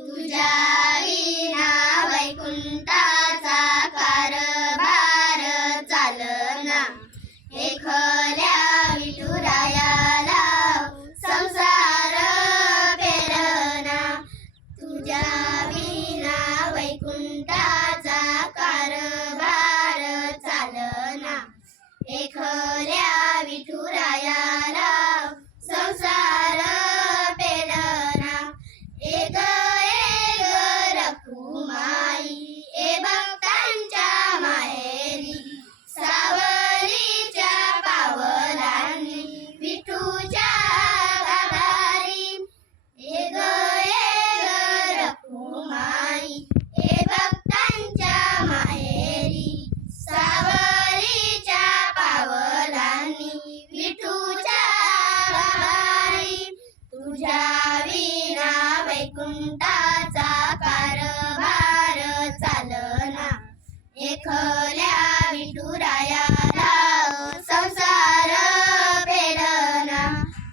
तुझ्या विना वैकुंठाचा कारभार चालना, एकल्या विठुरायाला संसार पेलना. तुझ्या विना वैकुंठाचा कारभार चालना, एकल्या विठुरायाला संसार पेलना. एक एक रखुमाई ए भक्तांच्या माहेरी, सावलीच्या पावलांनी विठूच्या गाभारी. एक एक रखुमाई ए भक्तांच्या माहेरी, सावलीच्या पावलांनी विठूच्या गाभारी. तुझ्या विना वैकुंठाचा कारभार चालना, एकल्या विठुराया